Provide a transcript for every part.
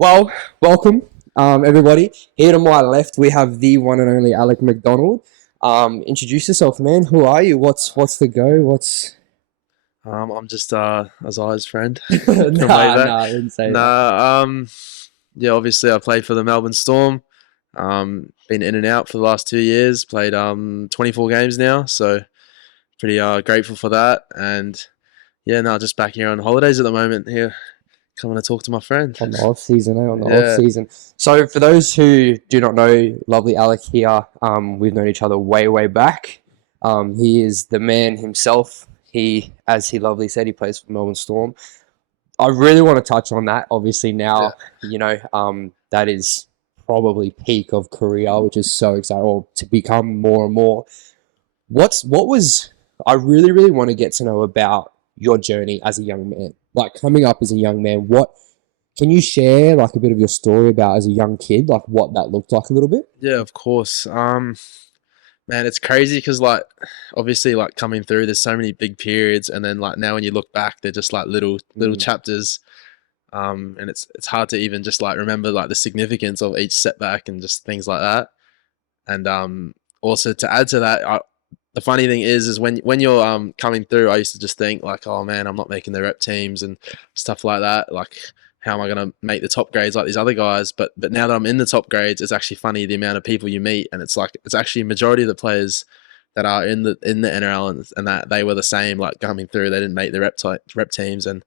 Well, welcome, everybody. Here to my left, we have the one and only Alec MacDonald. Introduce yourself, man. Who are you? What's the go? What's I'm just Azai's friend from way nah, back. nah, I wouldn't say that. Yeah, obviously I played for the Melbourne Storm. Been in and out for the last 2 years. Played 24 games now, so pretty grateful for that. And yeah, now just back here on holidays at the moment. Here, coming to talk to my friend. On the off season, eh? On the off Yeah, season. So, for those who do not know, lovely Alec here, we've known each other way, way back. He is the man himself. He, as he lovely said, he plays for Melbourne Storm. I really want to touch on that. Obviously, yeah. now that is probably peak of career, which is so exciting, or to become more and more. What was I really really want to get to know about your journey as a young man, like coming up as a young man. What can you share, like a bit of your story about as a young kid, like what that looked like a little bit? Yeah, of course. Man, it's crazy because like obviously like coming through, there's so many big periods, and then like now when you look back, they're just like little Mm, chapters. And it's hard to even just like remember like the significance of each setback and just things like that. And also to add to that, the funny thing is when you're coming through, I used to just think like, oh man, I'm not making the rep teams and stuff like that. Like, how am I gonna make the top grades like these other guys? But now that I'm in the top grades, it's actually funny the amount of people you meet, and it's like it's actually a majority of the players that are in the NRL and that they were the same like coming through. They didn't make the rep teams, and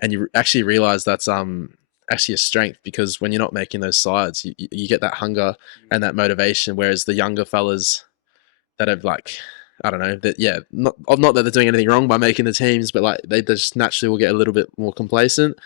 you actually realize that's actually a strength because when you're not making those sides, you get that hunger and that motivation. Whereas the younger fellas that have like, I don't know, that yeah, not that they're doing anything wrong by making the teams, but like they just naturally will get a little bit more complacent.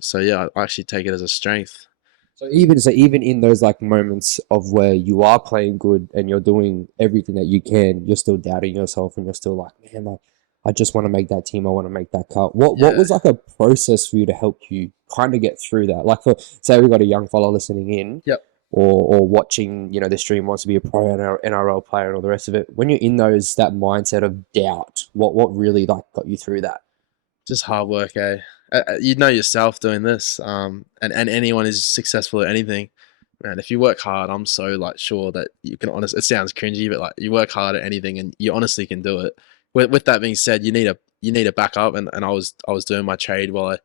So yeah, I actually take it as a strength. So even in those like moments of where you are playing good and you're doing everything that you can, you're still doubting yourself and you're still like, man, like I just want to make that team. I want to make that cut. What Yeah, was like a process for you to help you kind of get through that? Like for say we got a young fellow listening in yep. or watching, the stream wants to be a pro NRL player and all the rest of it. When you're in that mindset of doubt, what really like got you through that? Just hard work, eh? You know yourself doing this, and anyone is successful at anything. Man, if you work hard, I'm so like sure that you can honest. It sounds cringy, but like you work hard at anything, and you honestly can do it. With that being said, you need a backup, and I was doing my trade while I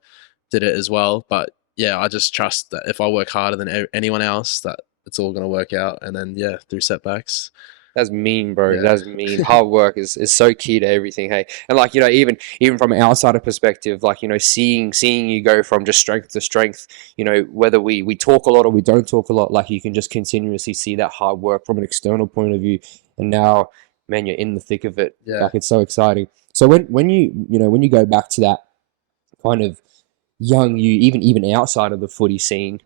did it as well. But yeah, I just trust that if I work harder than anyone else, that it's all gonna work out. And then yeah, through setbacks, That's mean, bro. yeah, That's mean. Hard work is so key to everything. Hey, and like even from an outsider perspective, like seeing you go from just strength to strength. Whether we talk a lot or we don't talk a lot, like you can just continuously see that hard work from an external point of view. And now, man, you're in the thick of it. yeah. Like it's so exciting. So when you go back to that kind of young you, even outside of the footy scene,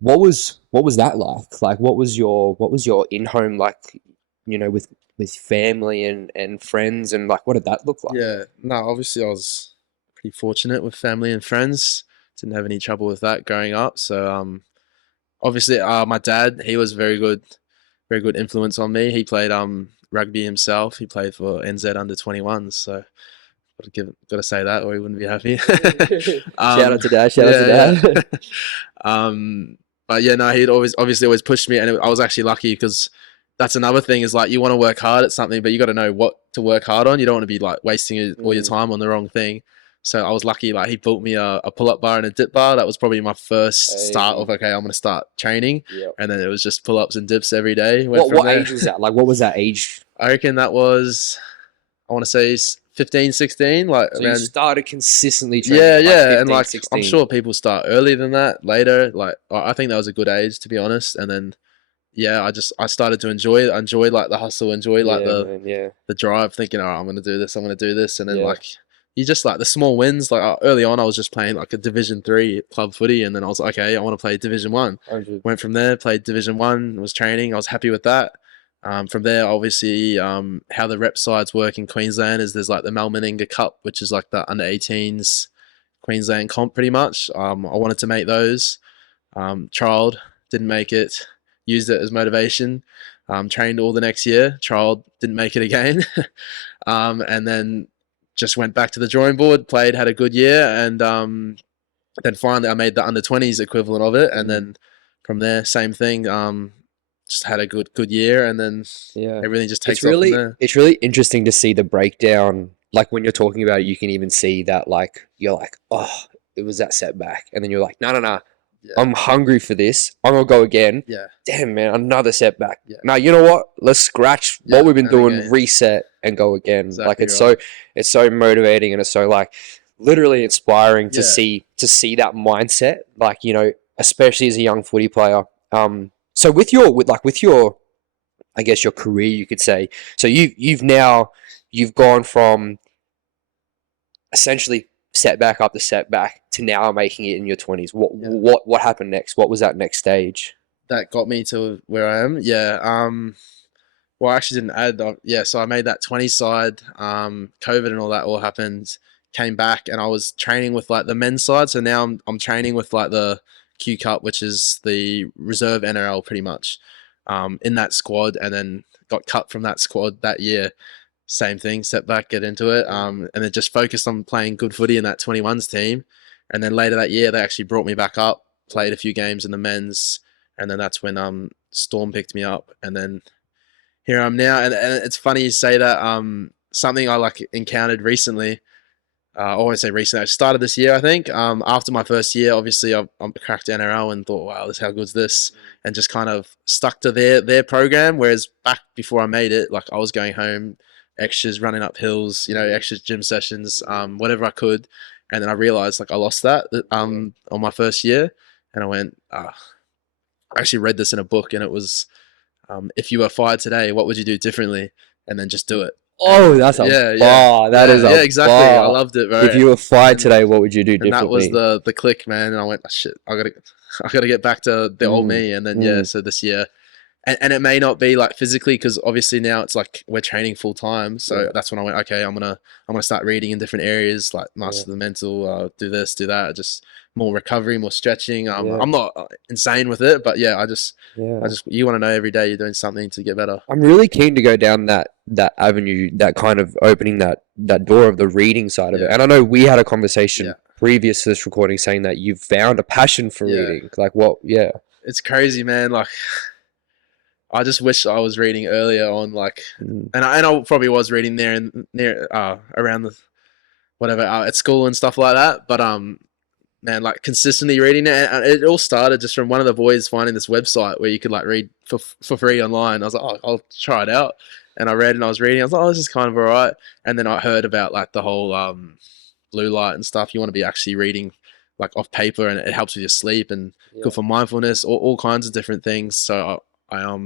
what was that like? Like what was your in home like? With family and friends and like what did that look like? Yeah, no, obviously I was pretty fortunate with family and friends. Didn't have any trouble with that growing up. So obviously my dad, he was very good influence on me. He played rugby himself. He played for NZ under 21s. So got to say that or he wouldn't be happy. Shout out to dad. Shout out to Yeah, yeah. dad. um but yeah, no, he'd always pushed me, and I was actually lucky because that's another thing is like you want to work hard at something, but you got to know what to work hard on. You don't want to be like wasting all your Mm, time on the wrong thing. So I was lucky. Like he built me a pull-up bar and a dip bar. That was probably my first start of hey, okay, I'm gonna start training, yeah. and then it was just pull-ups and dips every day. Went What from what there. age was that? Like what was that age? I reckon that was I want to say 15, 16, like So you around. started consistently training Yeah, at like yeah, and 15, like I'm 16. sure people start earlier than that, later. Like I think that was a good age to be honest, and then yeah, I started to enjoy like the hustle, enjoy like Yeah, the man. Yeah, the drive, thinking, oh, I'm gonna do this, I'm gonna do this, and then yeah. like you just like the small wins. Like early on, I was just playing like a Division 3 club footy, and then I was like, okay, I want to play Division 1. 100. Went from there, played Division 1, was training, I was happy with that. From there, obviously, how the rep sides work in Queensland is there's like the Malmaninga Cup, which is like the under 18s Queensland comp, pretty much. I wanted to make those. Trialed, didn't make it. Used it as motivation. Trained all the next year. Trialed, didn't make it again. And then just went back to the drawing board. Played, had a good year, and then finally I made the under-20s equivalent of it, and then from there, same thing. Just had a good year, and then Yeah. everything just It's takes off from really there. it's really interesting to see the breakdown. Like when you're talking about it, you can even see that like you're like, oh, it was that setback. And then you're like, no, no, no. Yeah, I'm hungry for this. I'm gonna go again. yeah, Damn man, another setback. yeah, Now you know what? Let's scratch yeah. what we've been And doing, again, reset and go again. Like exactly right. it's so motivating and it's so like literally inspiring to Yeah, see that mindset. Like, you know, especially as a young footy player. So with your I guess your career, you could say. So you've gone from essentially setback after setback to now making it in your 20s. Yeah. What happened next? What was that next stage? That got me to where I am. Yeah. Well, I actually didn't add. Yeah, so I made that 20 side. COVID and all that all happened. Came back and I was training with like the men's side. So now I'm training with like the Q Cup, which is the reserve NRL, pretty much. In that squad, and then got cut from that squad that year. Same thing, setback, get into it. And then just focused on playing good footy in that 21s team. And then later that year, they actually brought me back up, played a few games in the men's, and then that's when Storm picked me up, and then here I'm now. And it's funny you say that. Something I like encountered recently. I won't say recently. I started this year, I think. After my first year, obviously I cracked NRL and thought, wow, this how good's this, and just kind of stuck to their program. Whereas back before I made it, like I was going home, extras, running up hills, you know, extra gym sessions, whatever I could, and then I realized like I lost that on my first year, and I went, I actually read this in a book, and it was, if you were fired today, what would you do differently? And then just do it. Oh, that's a bar. That is Yeah, a exactly. I bar. loved it, bro. If you were fired And today, what would you do and that was differently? the click, man. And I went, oh, shit, I gotta get back to the old Mm, me. And then yeah, mm, so this year, and it may not be like physically, because obviously now it's like we're training full time. So yeah, that's when I went, okay, I'm gonna start reading in different areas, like yeah, master the mental, do this, do that, just more recovery, more stretching. yeah, I'm not insane with it, but yeah, I yeah. just you want to know every day you're doing something to get better. I'm really keen to go down that avenue, that kind of opening that door of the reading side of it. Yeah, And I know we had a yeah, conversation previous to this recording saying that you've found a passion for yeah. reading. Like what? Yeah. It's crazy, man. Like I just wish I was reading earlier on, like, Mm, and I probably was reading there and near around the whatever at school and stuff like that. But man, like consistently reading it, and it all started just from one of the boys finding this website where you could like read for free online. I was like, oh, I'll try it out, and I read and I was reading. I was like, oh, this is kind of alright. And then I heard about like the whole blue light and stuff. You want to be actually reading like off paper, and it helps with your sleep and yeah. good for mindfulness, all kinds of different things. So I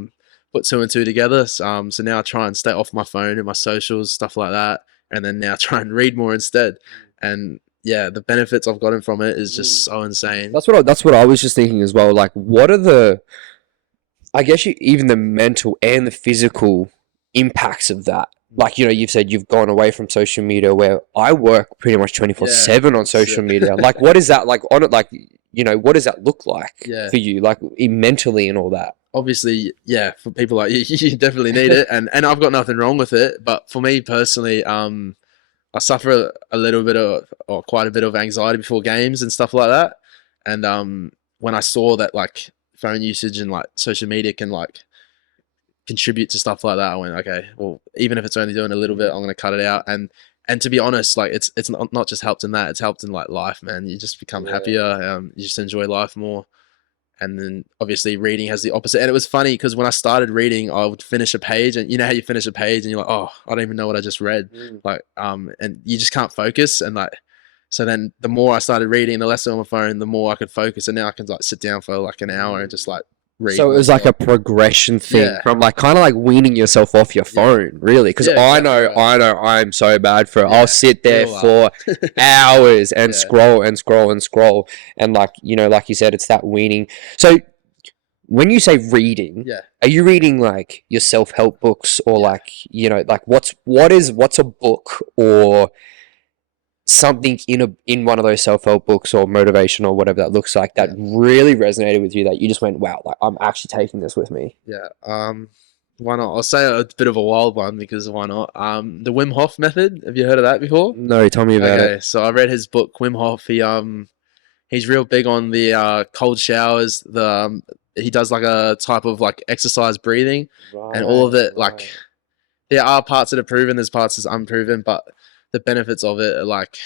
put two and two together. So now I try and stay off my phone and my socials, stuff like that, and then now try and read more instead. And yeah, the benefits I've gotten from it is just so insane. That's what I was just thinking as well. Like, what are the I guess even the mental and the physical impacts of that. Like, you know, you've said you've gone away from social media where I work pretty much 24/7 on social media. Like, what is that like on it? Like, you know, what does that look like Yeah. for you, like mentally and all that? Obviously, yeah, for people like you, you definitely need it, and I've got nothing wrong with it. But for me personally, I suffer a little bit of, or quite a bit of anxiety before games and stuff like that. And when I saw that like phone usage and like social media can like contribute to stuff like that, I went, okay, well, even if it's only doing a little bit, I'm gonna cut it out. And to be honest, like it's not just helped in that; it's helped in like life, man. You just become Yeah. happier. You just enjoy life more. And then obviously reading has the opposite. And it was funny because when I started reading, I would finish a page, and you know how you finish a page and you're like, oh, I don't even know what I just read. Like, and you just can't focus. And like, so then the more I started reading, the less on my phone, the more I could focus. And now I can like sit down for like an hour and just like read. So it was like a progression thing Yeah. from like kind of like weaning yourself off your phone, really. Because Yeah, I exactly know, right. I'm so bad for it. Yeah, I'll sit there we all for hours and Yeah. scroll and scroll and scroll. And like, you know, like you said, it's that weaning. So when you say reading, Yeah. are you reading like your self-help books or Yeah. like, you know, like what's a book or something in one of those self-help books or motivation or whatever that looks like that really resonated with you that you just went, wow, like I'm actually taking this with me? Yeah. Why not? I'll say a bit of a wild one because why not? The Wim Hof method. Have you heard of that before? No, tell me about it. Okay, so I read his book, Wim Hof. he's real big on the cold showers. He does like a type of like exercise breathing, and all of it. Like there are parts that are proven, there's parts that's unproven, but the benefits of it are like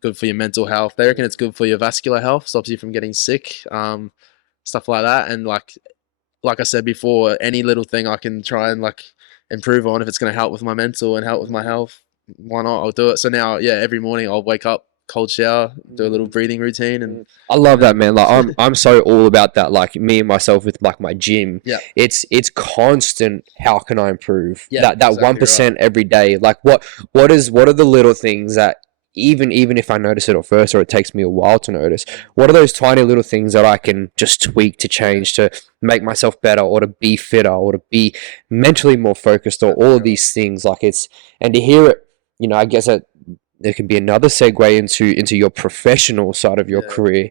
good for your mental health. They reckon it's good for your vascular health, stops you from getting sick, stuff like that. And like I said before, any little thing I can try and like improve on, if it's going to help with my mental and help with my health, why not? I'll do it. So now, yeah, every morning I'll wake up, cold shower, do a little breathing routine, and I love that, man. Like I'm so all about that. Like me and myself with like my gym. Yeah. It's constant. How can I improve? Yeah, That 1% every day. Like what are the little things that even if I notice it at first or it takes me a while to notice, what are those tiny little things that I can just tweak to change to make myself better or to be fitter or to be mentally more focused or all of these things. Like it's, and to hear it, you know, I guess that there can be another segue into your professional side of your career.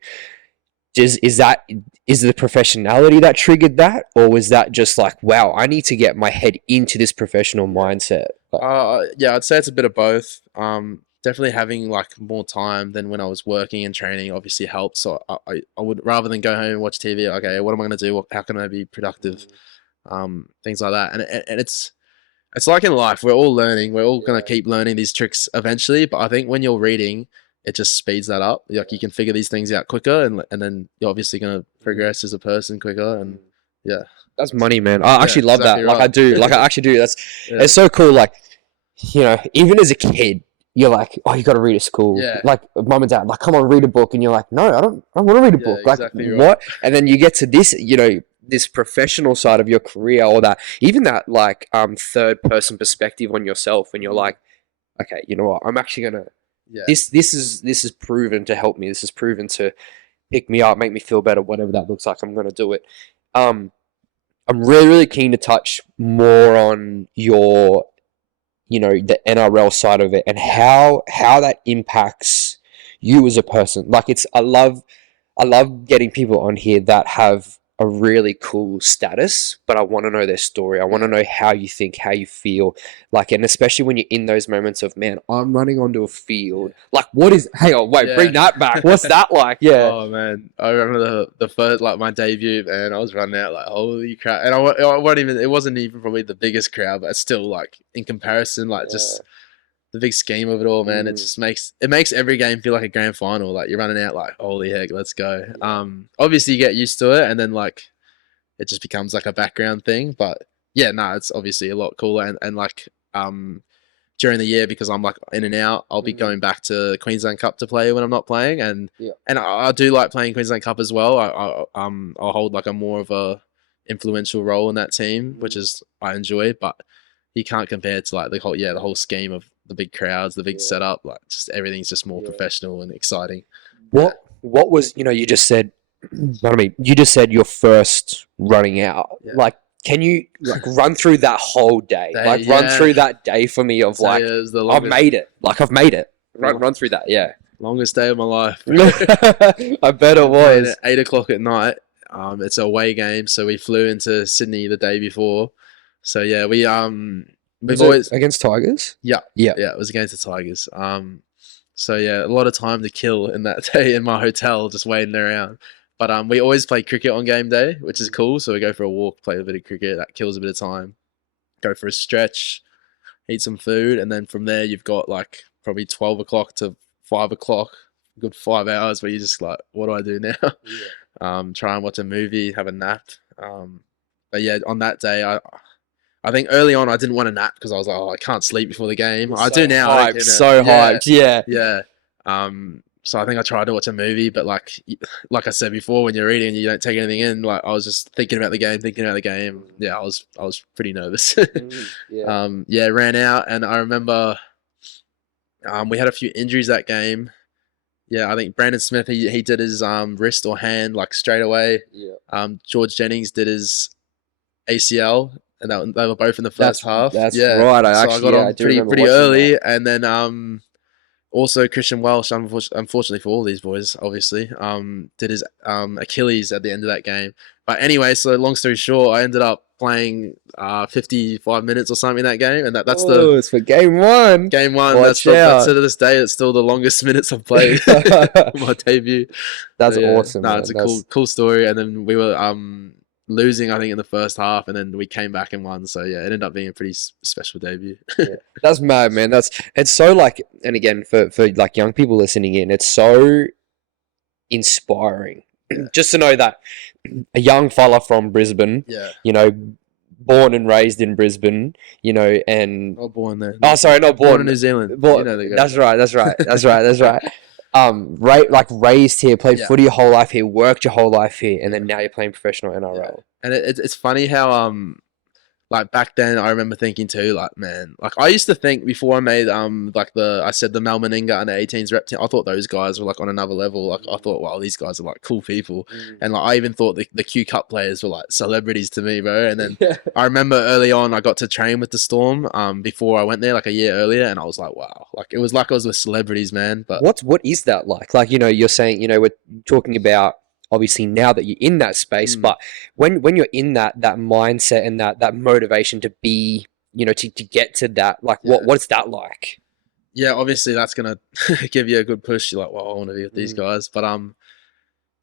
Is the professionality that triggered that, or was that just like, wow, I need to get my head into this professional mindset? Yeah, I'd say it's a bit of both. Definitely having like more time than when I was working and training obviously helps. So I would, rather than go home and watch TV, okay, what am I going to do? How can I be productive? Things like that. And it's like in life, we're all learning. We're all going to keep learning these tricks eventually. But I think when you're reading, it just speeds that up. Like you can figure these things out quicker, and then you're obviously going to progress as a person quicker. And yeah, that's money, man. I actually love exactly that. Like right. I do. Like I actually do. It's so cool. Like, you know, even as a kid, you're like, oh, you got to read at school. Yeah. Like mom and dad, like, come on, read a book, and you're like, no, I don't want to read a book. Like exactly what? right. And then you get to this, you know, this professional side of your career, or that even that like third person perspective on yourself, and you're like, okay, you know what, I'm actually gonna this is proven to help me, this is proven to pick me up, make me feel better, whatever that looks like, I'm gonna do it. I'm really keen to touch more on your, you know, the NRL side of it and how that impacts you as a person. Like it's I love getting people on here that have a really cool status, but I want to know their story. I want to know how you think, how you feel. Like, and especially when you're in those moments of, man, I'm running onto a field. Like, what is, hang on, wait, bring that back. What's that like? Yeah. Oh, man. I remember the first, like, my debut, man, I was running out, like, holy crap. And I wasn't even, it wasn't even probably the biggest crowd, but it's still, like, in comparison, like, just the big scheme of it all, man. It just makes every game feel like a grand final. Like you're running out like, holy heck, let's go. Obviously you get used to it, and then like it just becomes like a background thing. But yeah, no, it's obviously a lot cooler. And like during the year, because I'm like in and out, I'll be going back to Queensland Cup to play when I'm not playing, and I do like playing Queensland Cup as well. I'll hold like a more of a influential role in that team, which is I enjoy, but you can't compare it to like the whole scheme of the big crowds, the big setup, like just everything's just more professional and exciting. What was, you know, you just said, you just said your first running out. Like, can you like run through that whole day? Like run through that day for me of like, I've made it. Like I've made it. Run through that. Yeah. Longest day of my life. I bet it was. At 8 o'clock at night. It's a away game, so we flew into Sydney the day before. So yeah, we've always against Tigers. Yeah, it was against the Tigers. So yeah, a lot of time to kill in that day in my hotel, just waiting around. But we always play cricket on game day, which is cool. So we go for a walk, play a bit of cricket. That kills a bit of time. Go for a stretch, eat some food, and then from there you've got like probably 12 o'clock to 5 o'clock, good 5 hours where you're just like, what do I do now? Try and watch a movie, have a nap. But yeah, on that day, I think early on I didn't want to nap because I was like, oh, I can't sleep before the game. I do now. Hyped, yeah. So I think I tried to watch a movie, but like I said before, when you're reading and you don't take anything in, like I was just thinking about the game. Yeah, I was pretty nervous. Ran out, and I remember we had a few injuries that game. Yeah, I think Brandon Smith he did his wrist or hand like straight away. George Jennings did his ACL. And they were both in the first half. That's right. I got on pretty early, and then also Christian Welsh, unfortunately for all these boys, obviously, did his Achilles at the end of that game. But anyway, so long story short, I ended up playing 55 minutes or something in that game, and that's the it's for game one. game one. Watch That's out. to this day, it's still the longest minutes I've played for my debut. That's So, yeah. awesome. No, Man. it's a cool story. And then we were losing, I think, in the first half, and then we came back and won. So yeah, it ended up being a pretty special debut. Yeah. That's mad, man. It's so like, and again, for like young people listening in, it's so inspiring just to know that a young fella from Brisbane, Yeah. you know, born and raised in Brisbane, you know, and Not born there. oh, sorry, not Born born in New Zealand. Born, You know the guy. That's right. Raised here, played Yeah. footy your whole life here, worked your whole life here, and then now you're playing professional NRL. And it's funny how like back then I remember thinking too, like, man, like I used to think before I made I said the Melbourne under 18s rep team, I thought those guys were like on another level. Like I thought, wow, these guys are like cool people. And like I even thought the Q Cup players were like celebrities to me, bro. And then I remember early on I got to train with the Storm before I went there like a year earlier, and I was like, wow, like it was like I was with celebrities, man. But what is that like? Like, you know, you're saying, you know, we're talking about obviously now that you're in that space, but when you're in that mindset and that motivation to be, you know, to get to that, like what's that like? Yeah, obviously that's gonna give you a good push. You're like, well, I want to be with these guys. But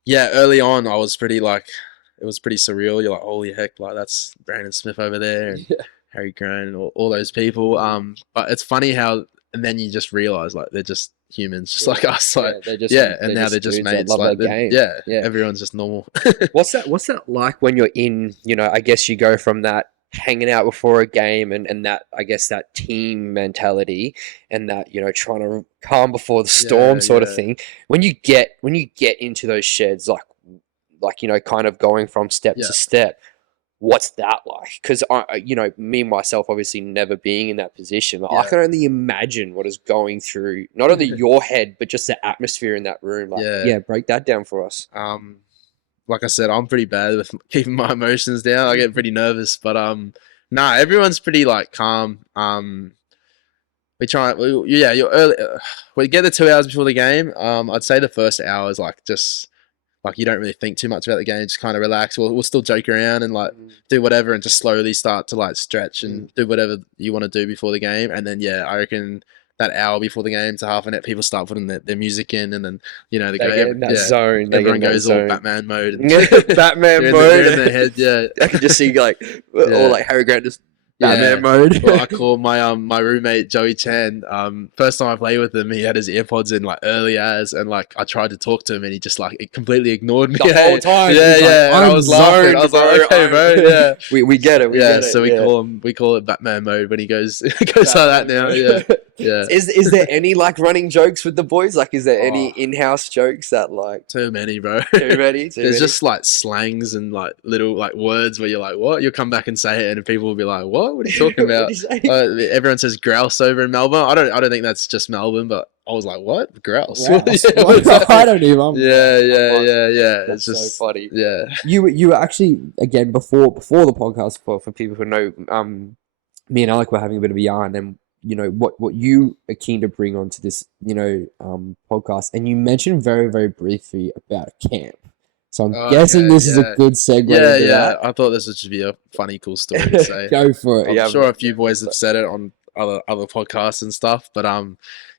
yeah, early on I was pretty like, it was pretty surreal. You're like, holy heck, like that's Brandon Smith over there and Harry Grant and all those people. But it's funny how, and then you just realize like they're just humans, just like us. Like and now they're just mates. Like game. Everyone's just normal. What's that like when you're in? You know, I guess you go from that hanging out before a game and that, I guess, that team mentality and that, you know, trying to calm before the storm sort of thing. When you get into those sheds, like you know, kind of going from step to step. What's that like? Because you know, me myself, obviously never being in that position, I can only imagine what is going through not only your head but just the atmosphere in that room. Like, break that down for us. Like I said, I'm pretty bad with keeping my emotions down. I get pretty nervous, but everyone's pretty like calm. We get the 2 hours before the game. I'd say the first hour is like just. Like you don't really think too much about the game, just kind of relax. We'll still joke around and like do whatever and just slowly start to like stretch and do whatever you want to do before the game. And then I reckon that hour before the game to half an hour, people start putting their music in, and then you know they go get in that zone. Everyone goes all Batman mode. And Batman mode. They're in their head, I can just see like or like Harry Grant just. Batman mode. Well, I called my roommate Joey Chan. First time I played with him, he had his earpods in like early as, and like I tried to talk to him, and he just like completely ignored me the whole time. Yeah. I was laughing. I was like, okay, bro. Yeah, we get it. We get it. So we call it Batman mode when he goes like that now. Yeah. Is there any like running jokes with the boys? Like, is there any in-house jokes that like too many, bro? Too many. There's just like slangs and like little like words where you're like, what? You'll come back and say it, and people will be like, what? What are you talking about? Everyone says grouse over in Melbourne. I don't think that's just Melbourne, but I was like, what? Grouse? I don't even. Yeah. It's just so funny. Yeah. You were actually, again, before the podcast, for people who know, me and Alec were having a bit of a yarn, and you know what you are keen to bring onto this, you know, podcast, and you mentioned very, very briefly about a camp. So I'm guessing this is a good segue. Yeah. I thought this would just be a funny, cool story to say. Go for it. I'm sure a few boys have said it on other podcasts and stuff, but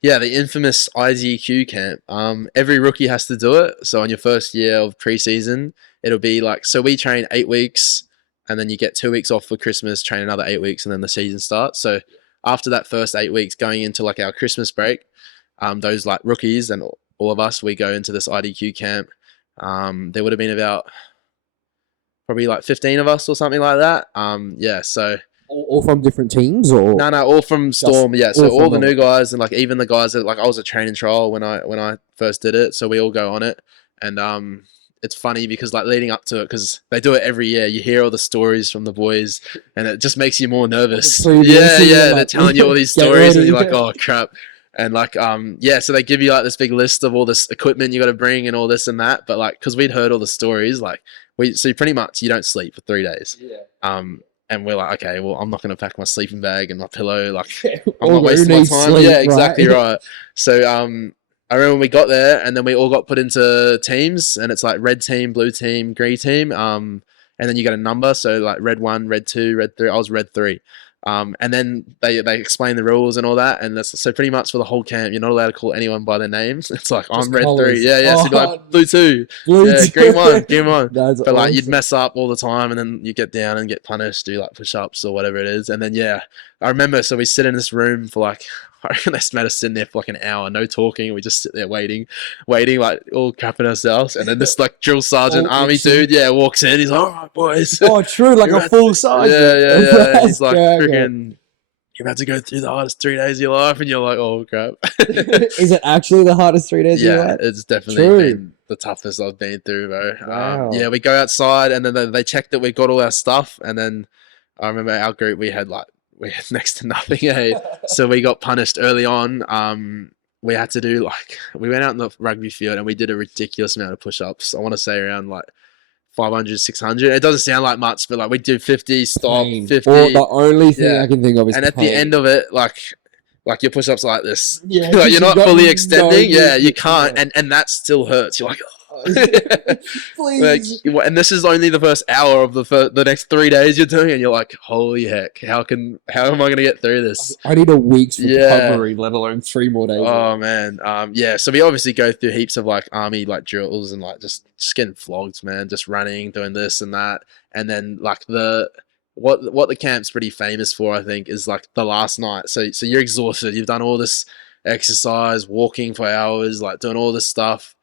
the infamous IDQ camp. Every rookie has to do it. So on your first year of preseason, it'll be like, so we train 8 weeks, and then you get 2 weeks off for Christmas, train another 8 weeks, and then the season starts. So after that first 8 weeks, going into like our Christmas break, those like rookies and all of us, we go into this IDQ camp. There would have been about probably like 15 of us or something like that. So all from different teams, or no, all from Storm. So all the new guys, and like even the guys that like I was a training trial when I first did it, so we all go on it. And it's funny because like leading up to it, because they do it every year, you hear all the stories from the boys, and it just makes you more nervous. They're telling you all these stories, and you're like, oh crap. And like, so they give you like this big list of all this equipment you got to bring and all this and that. But like, because we'd heard all the stories, like so pretty much you don't sleep for 3 days. and we're like, okay, well, I'm not going to pack my sleeping bag and my pillow. Like, I'm Or not who wasting my needs time. sleep, Yeah, exactly right? right. So, I remember when we got there, and then we all got put into teams, and it's like red team, blue team, green team. And then you get a number. So like red 1, red 2, red 3. I was red 3. And then they explain the rules and all that, and that's so pretty much for the whole camp. You're not allowed to call anyone by their names. It's like Just I'm red 3. colours. Yeah, yeah. So you'd be Oh, like blue 2. blue Yeah, too. green 1, green 1. That's But like you'd awesome. mess up all the time, and then you get down and get punished, do like push-ups or whatever it is, and then yeah, I remember. So we sit in this room for like I reckon they made us sit in there for like an hour, no talking. We just sit there waiting, like all crapping ourselves, and then this like drill sergeant, All army itchy. dude, yeah, walks in. He's like, "All right, boys." Oh, true, like You're a about full to- sergeant. Yeah, yeah, yeah. That's He's like, cracker. freaking, you're about to go through the hardest 3 days of your life, and you're like, oh crap. Is it actually the hardest 3 days of your Yeah, life? it's definitely True. been the toughest I've been through, bro. Wow. Yeah, we go outside, and then they check that we got all our stuff, and then I remember our group we had next to nothing. Eh? So we got punished early on. We had to do we went out in the rugby field and we did a ridiculous amount of push-ups. I want to say around like 500, 600. It doesn't sound like much, but like we do 50, stop, Pain. 50. Or the only thing Yeah. I can think of is And at pain. the end of it, like your push-ups like this. Yeah, Like you're not got fully no extending. Yeah, you movement. can't. Yeah. And that still hurts. You're like, Please. and this is only the first hour of the next 3 days you're doing, and you're like, holy heck, how am I gonna get through this? I need a week's Yeah. recovery, let alone 3 more days. Oh man, yeah. So we obviously go through heaps of like army like drills and like just getting flogged, man. Just running, doing this and that, and then like what the camp's pretty famous for, I think, is like the last night. So you're exhausted. You've done all this exercise, walking for hours, like doing all this stuff.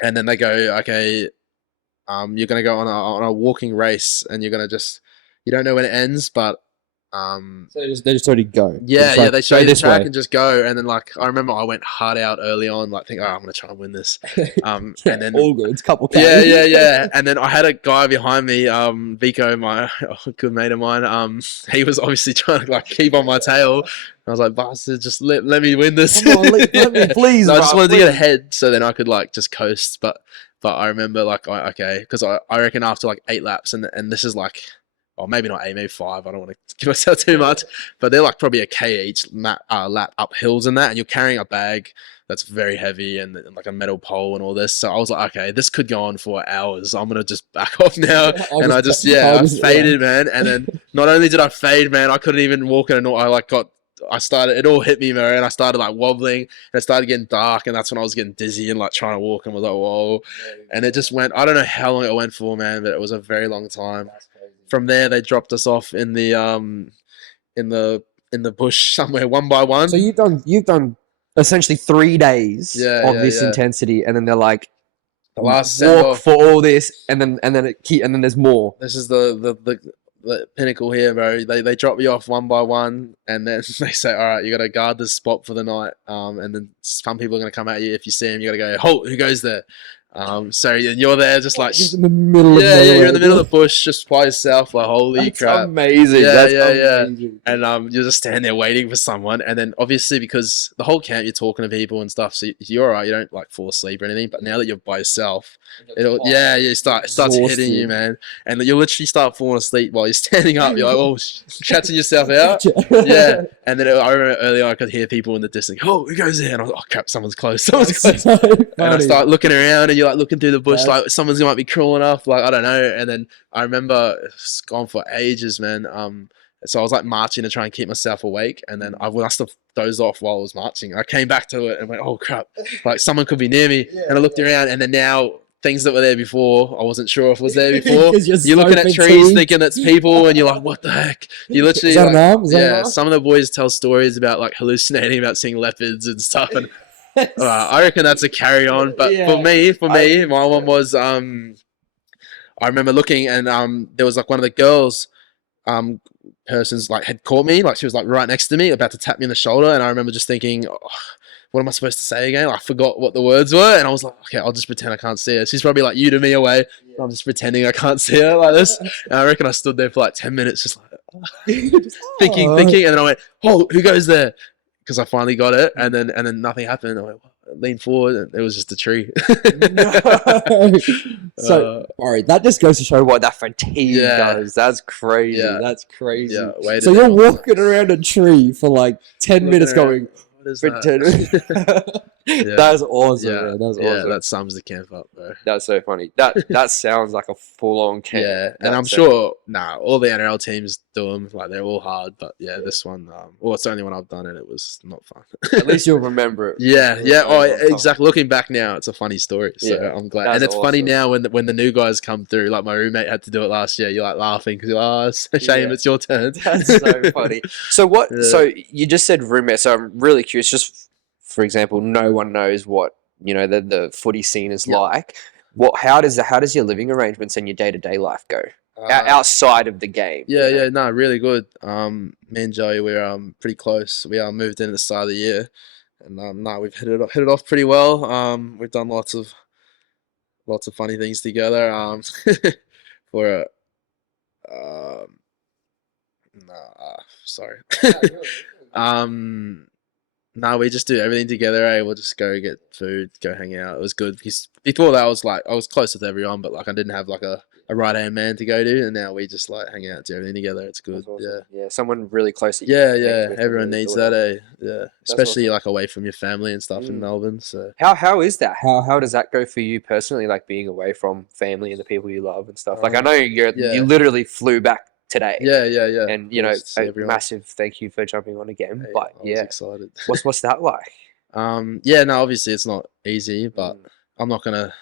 And then they go, okay, you're gonna go on a walking race, and you're gonna you don't know when it ends, but So they just already go. yeah, It's yeah, like, they show go you the this track way. and just go. And then like I remember I went hard out early on, like think, oh, I'm gonna try and win this. Yeah, And then all good. It's a couple yeah, K. yeah. And then I had a guy behind me, Vico, my good mate of mine. He was obviously trying to like keep on my tail. I was like, bastard, just let me win this. Come on, let me, please. No, I just bro, wanted to get please. ahead so then I could like just coast. But I remember like, okay, because I reckon after like 8 laps, and this is like, well, maybe not 8, maybe 5. I don't want to give myself too much, but they're like probably a K each lap up hills and that, and you're carrying a bag that's very heavy and like a metal pole and all this. So I was like, okay, this could go on for hours. I'm gonna just back off now. I faded, man. And then not only did I fade, man, I couldn't even walk in. It all hit me, man, and I started like wobbling, and it started getting dark, and that's when I was getting dizzy and like trying to walk, and was like, whoa. And it just went, I don't know how long it went for, man, but it was a very long time. From there, they dropped us off in the bush somewhere, one by one. So you've done essentially 3 days of this yeah. intensity, and then they're like, The last send walk off. for all this, and then there's more. This is the pinnacle here, bro. They drop you off one by one, and then they say, all right, you got to guard this spot for the night. And then some people are going to come at you. If you see them, you got to go, halt, who goes there? So you're there just like, Just in the middle of yeah, nowhere. you're in the middle of the bush just by yourself, like, holy That's crap. amazing. Yeah, That's yeah. amazing. And you're just standing there waiting for someone, and then obviously because the whole camp you're talking to people and stuff, so you're alright, you don't like fall asleep or anything. But now that you're by yourself, it starts hitting you, man, and you literally start falling asleep while you're standing up. You're like, oh, catching yourself out. Yeah, and then I remember earlier I could hear people in the distance, oh, who goes there? And I was like, oh crap, someone's close. That's And so I funny. start looking around, and you're like looking through the bush, That's- like someone's might be crawling up, like I don't know. And then I remember it's gone for ages, man. So I was like marching to try and keep myself awake, and then I must have dozed off while I was marching. I came back to it and went, oh crap, like someone could be near me. And I looked around, and then now things that were there before, I wasn't sure if was there before. 'Cause You're so looking at trees fatigued. thinking it's people, and you're like, what the heck? You literally Is that like, an arm? Is that an yeah, arm? some of the boys tell stories about like hallucinating about seeing leopards and stuff, and I reckon that's a carry on. But Yeah. for me, my one was I remember looking, and there was like one of the girls persons like had caught me, like she was like right next to me about to tap me in the shoulder, and I remember just thinking, oh, what am I supposed to say again? I forgot what the words were, and I was like, okay, I'll just pretend I can't see her. She's probably like you to me away. I'm just pretending I can't see her like this, and I reckon I stood there for like 10 minutes just like thinking, and then I went, oh, who goes there? Because I finally got it, and then nothing happened. I went, lean forward, and it was just a tree. No. So, sorry, that just goes to show what that fatigue Yeah. does. That's crazy. Yeah. That's crazy. Yeah, waited So you're there all night. walking around a tree for like 10 Looking minutes around, going, what is for that? 10 Yeah. That's awesome, Yeah, man. That's yeah, awesome. that sums the camp up, bro. That's so funny. That sounds like a full-on camp. Yeah, and I'm That's sure, all the NRL teams do them. Like, they're all hard, but yeah, this one, well, it's the only one I've done, and it was not fun. at least you'll remember it. Yeah, yeah. Oh, Over time. exactly. Looking back now, it's a funny story. So Yeah, I'm glad, that's and it's funny awesome. now when the new guys come through. Like, my roommate had to do it last year. You're like laughing because it's a shame Yeah. it's your turn. That's so funny. So what? Yeah. So you just said roommate. So I'm really curious. Just for example, no one knows what the footy scene is Yeah. like. How does your living arrangements and your day-to-day life go Uh, outside of the game? Yeah, no, really good. Me and Joey, we're pretty close. We moved in at the start of the year, and no, we've hit it off pretty well. We've done lots of funny things together. For sorry. No, we just do everything together. We'll just go get food, go hang out. It was good because before that, I was close with everyone, but like I didn't have like a right hand man to go to, and now we just like hang out, do everything together. It's good. That's awesome. Yeah. Yeah, someone really close. That you Yeah, can connect yeah. with and Everyone really needs build that, up. Yeah. Especially awesome. like away from your family and stuff in Melbourne. So How is that? How does that go for you personally? Like being away from family and the people you love and stuff. Like I know you yeah. literally flew back today. yeah. And Of course, to see a everyone. massive thank you for jumping on again. Hey, But I was yeah, excited. what's that like? Yeah. No, obviously it's not easy, but Mm. I'm not gonna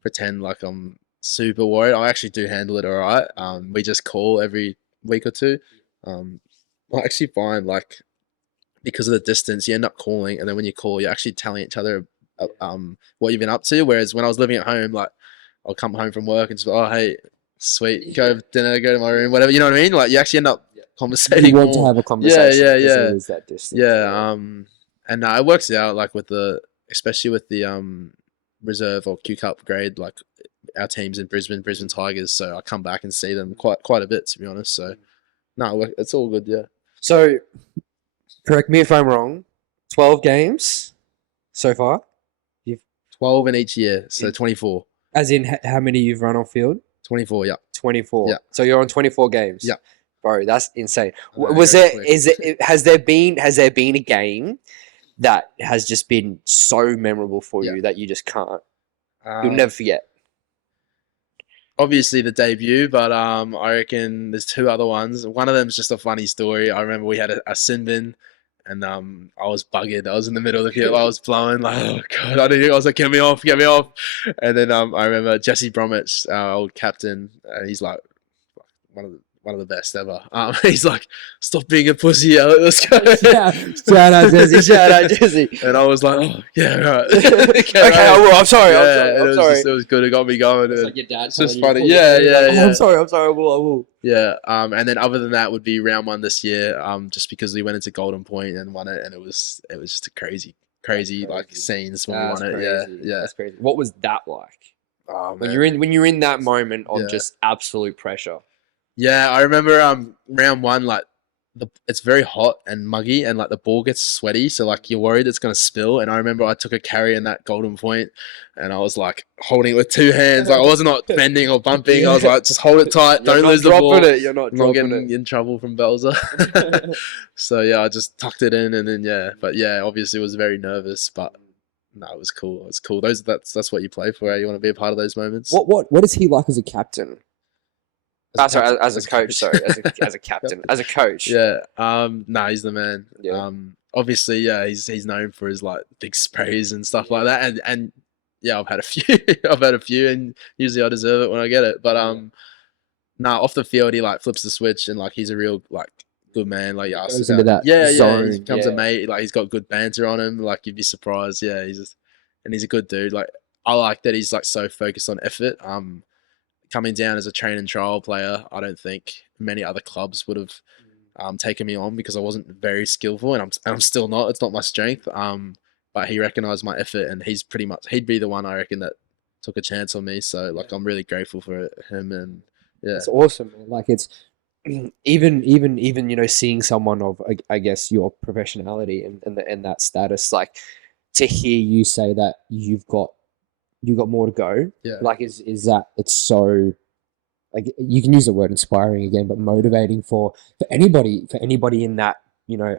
pretend like I'm super worried. I actually do handle it all right. We just call every week or two. I actually find like because of the distance, you end up calling, and then when you call, you're actually telling each other what you've been up to. Whereas when I was living at home, like I'll come home from work and just hey, sweet, go have dinner, go to my room, whatever. You know what I mean? Like you actually end up conversating. You want to more. have a conversation. Yeah. because it is that distance. Yeah. And it works out like especially with the reserve or Q Cup grade, like our teams in Brisbane Tigers. So I come back and see them quite a bit, to be honest. So no, it's all good. Yeah. So, correct me if I'm wrong. 12 games so far. 12 in each year, so 24. As in how many you've run on field? 24, yeah. 24. Yeah. So you're on 24 games. Yeah. Bro, that's insane. I know, Was that's there quick. has there been a game that has just been so memorable for Yeah. you that you just can't you'll never forget? Obviously the debut, but I reckon there's two other ones. One of them's just a funny story. I remember we had a sin bin, and I was buggered. I was in the middle of the field. I was blowing like, oh god, I was like, get me off. And then I remember Jesse Bromwich, our old captain, he's like one of the best ever. He's like, stop being a pussy, Alec, let's go. Shout out Jesse. And I was like, oh yeah, right. Okay, I will. I'm sorry. I'm sorry. It was good. It got me going. It's like your dad. It's just telling you, funny. Yeah. Oh, I'm sorry. I will. Yeah. And then other than that would be round one this year. Just because we went into Golden Point and won it, and it was just a crazy like scenes when we won it. Yeah. That's crazy. What was that like? Oh, When man. you're in that moment of Yeah. just absolute pressure. Yeah, I remember round one, like it's very hot and muggy, and like the ball gets sweaty, so like you're worried it's gonna spill. And I remember I took a carry in that Golden Point, and I was like holding it with two hands, like I wasn't not bending or bumping. I was like, just hold it tight, don't lose the ball. You're not I'm not dropping getting it. in trouble from Belzer. So yeah, I just tucked it in, and then but obviously was very nervous, but no, it was cool. It's cool. That's what you play for. You want to be a part of those moments. What is he like as a captain? Sorry, as a coach. Sorry, as a captain, as a coach. Yeah. He's the man. Yeah. Obviously, yeah, he's known for his like big sprays and stuff like that. And yeah, I've had a few, and usually I deserve it when I get it. But off the field, he like flips the switch, and like he's a real like good man. Like Goes into that zone, he becomes a yeah. mate. Like he's got good banter on him. Like you'd be surprised. Yeah, he's a good dude. Like I like that he's like so focused on effort. Coming down as a train and trial player, I don't think many other clubs would have taken me on because I wasn't very skillful, and I'm still not. It's not my strength. But he recognised my effort, and he'd be the one I reckon that took a chance on me. So like I'm really grateful for him, and yeah, It's awesome, man. Like it's even seeing someone of I guess your professionality and that status, like to hear you say that you've got more to go, Yeah. like is that it's so, like, you can use the word inspiring again, but motivating for anybody in that,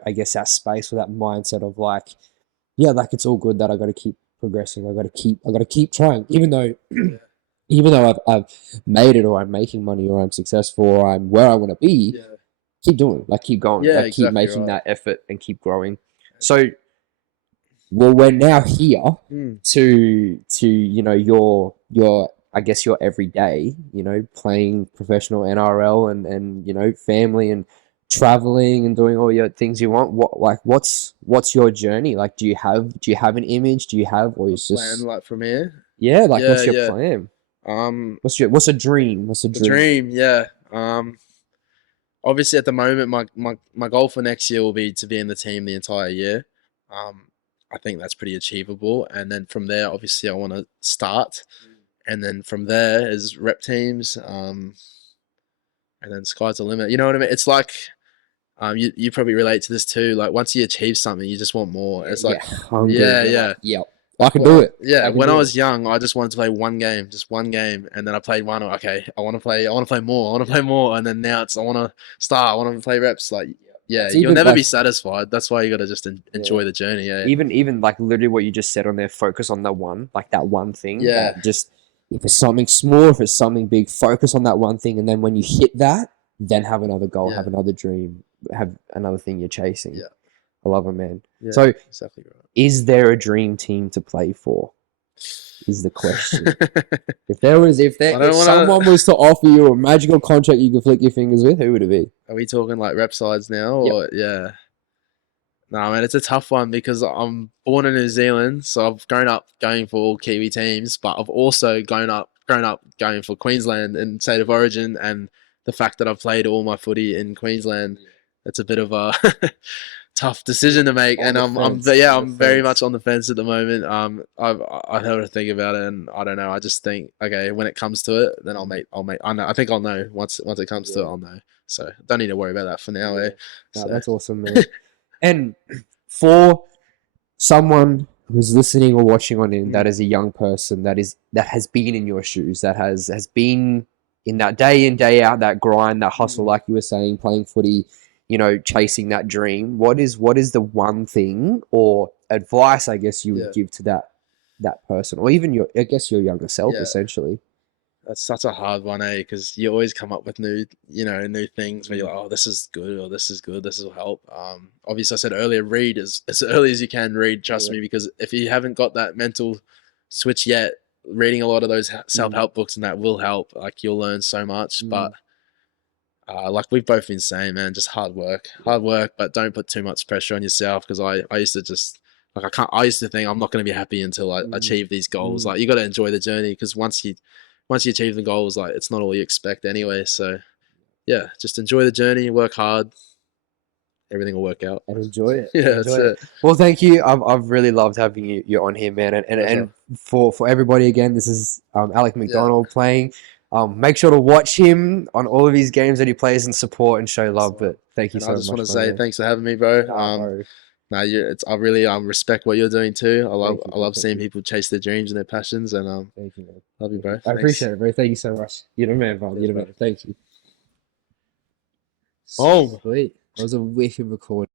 I guess that space or that mindset of like, yeah, like it's all good that I got to keep progressing. I got to keep trying, even though I've made it, or I'm making money, or I'm successful, or I'm where I want to be. Yeah. Keep doing, like keep going, Yeah, like keep exactly making right. that effort and keep growing. So, well, we're now here to your I guess your everyday, playing professional NRL and family and traveling and doing all your things you want. What's your journey? Like, do you have an image? Do you have, or is Plan just, like from here. yeah, like Yeah, what's your yeah. plan? Um, What's a dream? What's a the dream? dream, yeah. Obviously at the moment, my goal for next year will be to be in the team the entire year. I think that's pretty achievable, and then from there, obviously, I want to start, and then from there is rep teams, and then sky's the limit. You know what I mean? It's like, you probably relate to this too. Like once you achieve something, you just want more. It's like, Hungry. yeah, You're yeah. like, yep, I can do it. Yeah, I can when I do was it. young, I just wanted to play one game, just one game, and then I played one. Okay, I want to play more. I want to play more, and then now it's I want to start. I want to play reps. Like, yeah, That's you'll even never like, be satisfied. That's why you got to just enjoy yeah. the journey. Yeah, Even like literally what you just said on there, focus on the one, like that one thing, yeah, that just, if it's something small, if it's something big, focus on that one thing, and then when you hit that, then have another goal, yeah, have another dream, have another thing you're chasing. yeah, I love it, man. yeah. So, Exactly is there a dream team to play for? Is the question. right. If someone was to offer you a magical contract you could flick your fingers with, who would it be? Are we talking like rep sides now, Yep. or yeah? No, man, it's a tough one because I'm born in New Zealand, so I've grown up going for all Kiwi teams, but I've also grown up going for Queensland and state of origin, and the fact that I've played all my footy in Queensland, it's a bit of a tough decision to make, On and the I'm fence. yeah, On the I'm very fence. much on the fence at the moment. I've had to think about it, and I don't know. I just think, okay, when it comes to it, then I know. I think I'll know once it comes to it. I'll know. So don't need to worry about that for now. Yeah. Eh? No, So that's awesome, man. And for someone who's listening or watching on in, that is a young person that has been in your shoes, that has been in that day in, day out, that grind, that hustle, like you were saying, playing footy, chasing that dream. What is the one thing or advice, I guess, you would give to that person, or even your younger self, yeah. essentially? That's such a hard one, eh? Because you always come up with new things where you're like, oh, this is good, or this is good, this will help. Obviously, I said earlier, read as early as you can. Read, trust me, because if you haven't got that mental switch yet, reading a lot of those self-help books and that will help. Like you'll learn so much. But like we've both been saying, man, just hard work, but don't put too much pressure on yourself. Because I used to just like I used to think I'm not going to be happy until I achieve these goals. Like you got to enjoy the journey, because once you achieve the goals, like it's not all you expect anyway. So yeah, just enjoy the journey, work hard, everything will work out. And enjoy it. Yeah, that's Enjoy it. it. Well, thank you. I've really loved having you on here, man. And for everybody, again, this is Alec MacDonald playing. Make sure to watch him on all of his games that he plays and support and show love. But thank you And so I much, just want to my say man. thanks for having me, bro. Bro. No, I really respect what you're doing too. I Thank you, love thank seeing you. people chase their dreams and their passions, and Thank you, man. love you, bro. I Thanks. appreciate it, bro. Thank you so much. You're the man, bro. You're the man. Thank you. Home. Sweet. That was a wicked recording.